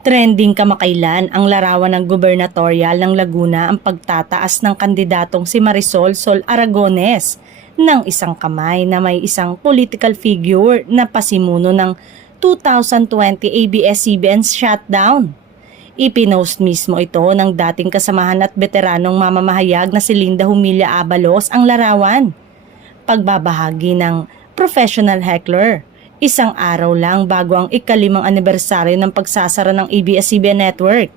Trending kamakailan ang larawan ng gubernatorial ng Laguna ang pagtataas ng kandidatong si Marisol Sol Aragones ng isang kamay na may isang political figure na pasimuno ng 2020 ABS-CBN shutdown. Ipinost mismo ito ng dating kasamahan at veteranong mamamahayag na si Linda Humilla Abalos ang larawan. Pagbabahagi ng professional heckler. Isang araw lang bago ang ika-5 anibersaryo ng pagsasara ng ABS-CBN Network.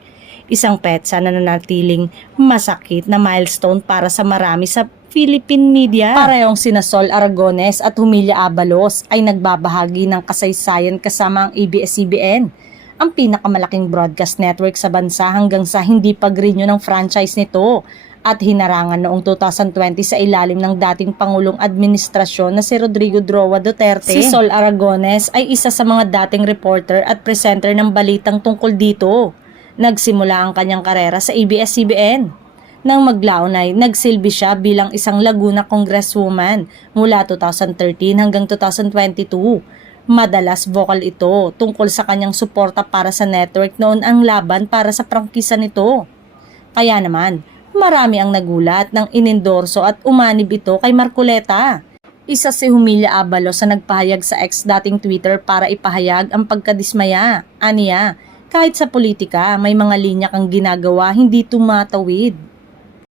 Isang petsa na nanatiling masakit na milestone para sa marami sa Philippine media. Parehong sina Sol Aragones at Humilla Abalos ay nagbabahagi ng kasaysayan kasama ang ABS-CBN, ang pinakamalaking broadcast network sa bansa hanggang sa hindi pag-renew ng franchise nito at hinarangan noong 2020 sa ilalim ng dating Pangulong Administrasyon na si Rodrigo Roa Duterte. Si Sol Aragones ay isa sa mga dating reporter at presenter ng balitang tungkol dito. Nagsimula ang kanyang karera sa ABS-CBN. Nang maglaon ay nagsilbi siya bilang isang Laguna Congresswoman mula 2013 hanggang 2022. Madalas vocal ito tungkol sa kanyang suporta para sa network noon ang laban para sa prangkisa nito. Kaya naman, marami ang nagulat nang inendorso at umanib ito kay Marcoleta. Isa si Humilla Abalos sa nagpahayag sa ex dating Twitter para ipahayag ang pagkadismaya. Aniya, kahit sa politika may mga linya kang ginagawa hindi tumatawid.